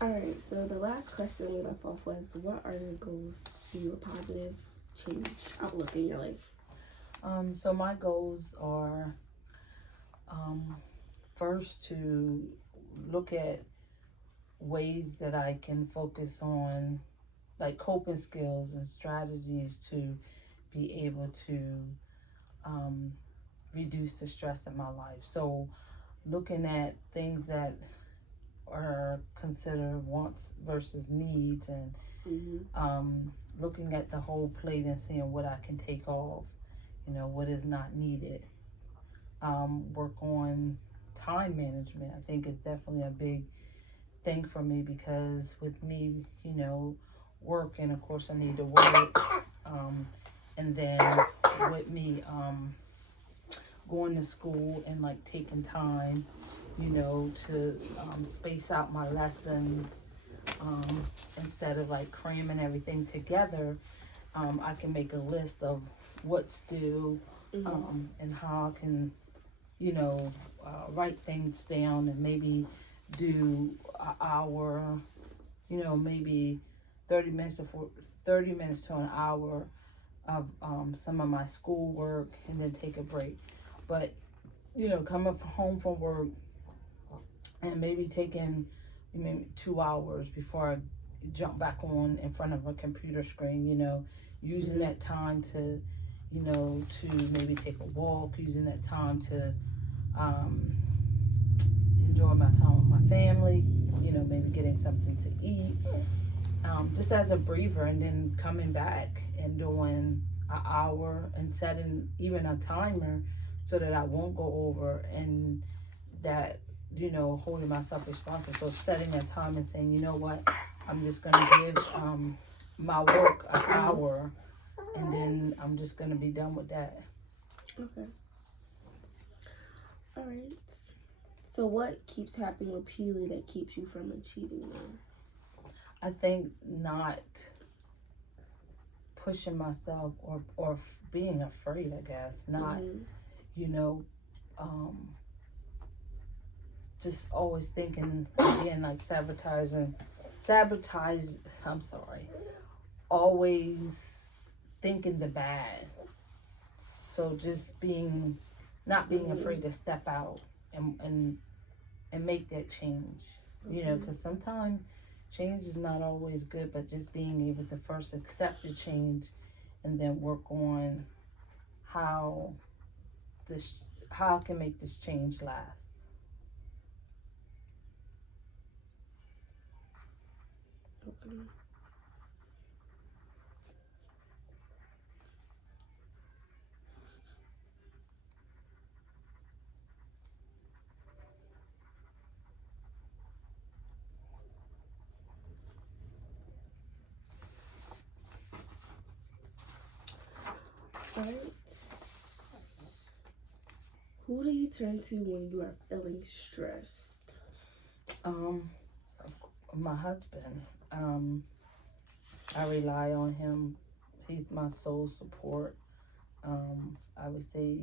All right. So the last question we left off was, what are your goals to a positive change outlook in your life? So my goals are um, first to look at ways that I can focus on like coping skills and strategies to be able to um, reduce the stress in my life. So looking at things that are considered wants versus needs, and Mm-hmm. looking at the whole plate and seeing what I can take off, what is not needed. Work on time management. I think is definitely a big thing for me because with me, work, and of course I need to work. And then with me going to school and like taking time, to space out my lessons, um, instead of like cramming everything together. I can make a list of what's due, Mm-hmm. and how I can, write things down and maybe do an hour, maybe 30 minutes to 30 minutes to an hour of some of my school work and then take a break. But, coming home from work and maybe taking maybe 2 hours before I jump back on in front of a computer screen, using Mm-hmm. that time to, to maybe take a walk, using that time to um, enjoy my time with my family, maybe getting something to eat, just as a breather, and then coming back and doing an hour and setting even a timer so that I won't go over, and that, holding myself responsible. So setting a time and saying, you know what, I'm just going to give my work an Mm-hmm. hour, and then I'm just going to be done with that. Okay. All right. So what keeps happening repeatedly that keeps you from achieving them? I think not pushing myself, or being afraid, I guess, not, Mm-hmm. you know, um, just always thinking, again, like sabotage, I'm sorry, always thinking the bad. So just not being Mm-hmm. afraid to step out and make that change, Mm-hmm. because sometimes change is not always good, but just being able to first accept the change and then work on how this, how I can make this change last. Okay. All right. Who do you turn to when you are feeling stressed? Um, my husband. I rely on him. He's my sole support. I would say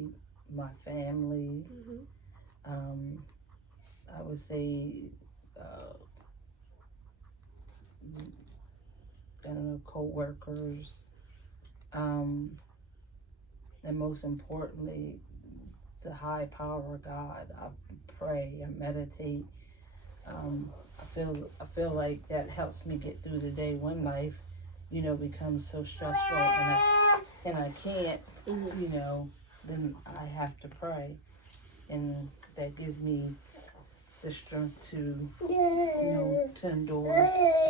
my family. Mm-hmm. Um, I would say, uh, I don't know, co-workers. Um, and most importantly, the high power of God. I pray and meditate. I feel like that helps me get through the day when life, becomes so stressful, and I can't, Mm-hmm. you know, then I have to pray, and that gives me the strength to, to endure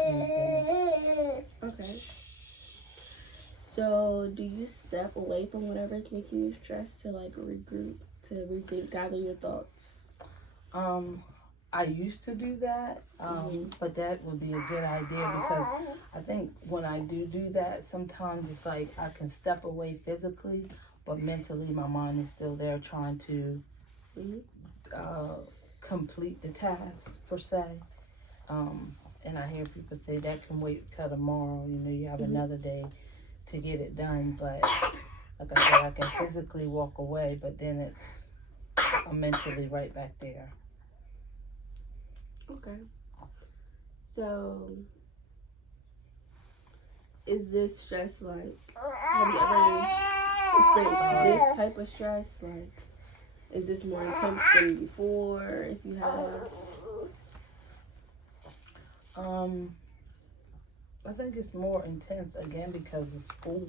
anything. Okay. So, do you step away from whatever's making you stressed to like regroup, to rethink, gather your thoughts? Um, I used to do that, Mm-hmm. but that would be a good idea because I think when I do that, sometimes it's like I can step away physically, but mentally my mind is still there trying to Mm-hmm. uh, complete the task per se. Um, and I hear people say that can wait till tomorrow. You have Mm-hmm. another day to get it done. But like I said, I can physically walk away, but then I'm mentally right back there. Okay. So, is this stress like? Have you ever experienced this type of stress? Like, is this more intense than before? If you have, I think it's more intense again because of school.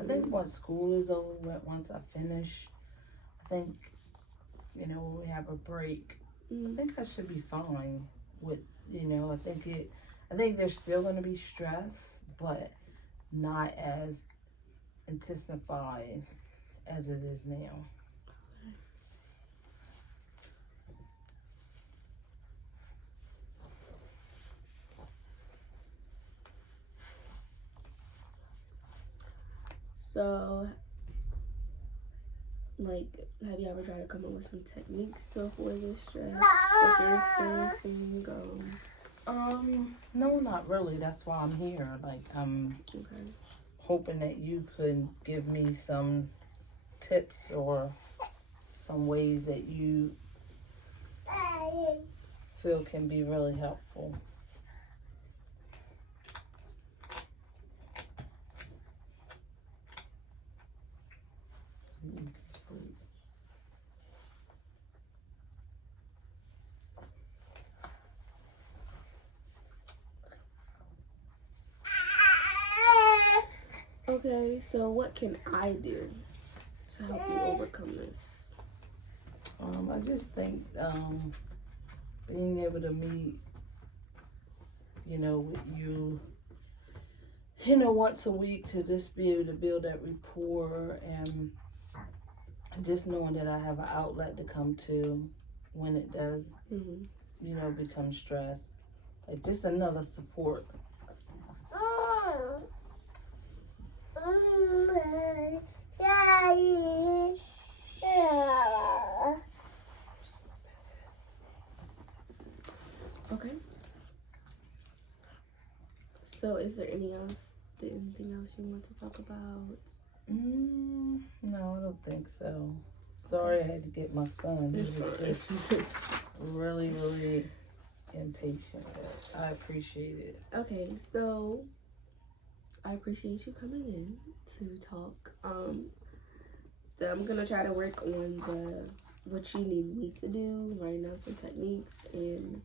I think once school is over, once I finish, I think, you know, when we have a break, I think I should be fine with, you know, I think there's still going to be stress, but not as intensified as it is now. so like, have you ever tried to come up with some techniques to avoid this stress that you're experiencing? No, not really. That's why I'm here. Like, I'm hoping that you could give me some tips or some ways that you feel can be really helpful. You can sleep. Okay, so what can I do to help you overcome this? I just think being able to meet, you know, with you, you know, once a week to just be able to build that rapport and just knowing that I have an outlet to come to when it does, you know, become stress. Like just another support. Okay. So, is there anything else you want to talk about? No, I don't think so. Sorry, I had to get my son. He was just really, really impatient, but I appreciate it. Okay, so I appreciate you coming in to talk. So I'm gonna try to work on what you need me to do, writing down some techniques, and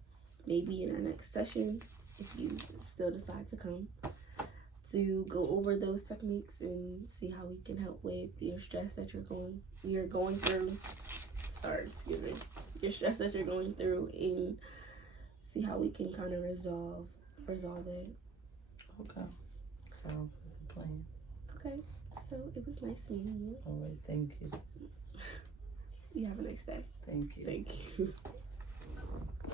maybe in our next session, if you still decide to come, to go over those techniques and see how we can help with your stress that you're going through. Sorry, excuse me. Your stress that you're going through, and see how we can kind of resolve it. Okay. Sounds like a plan. Okay. So it was nice meeting you. All right. Thank you. You have a nice day. Thank you. Thank you.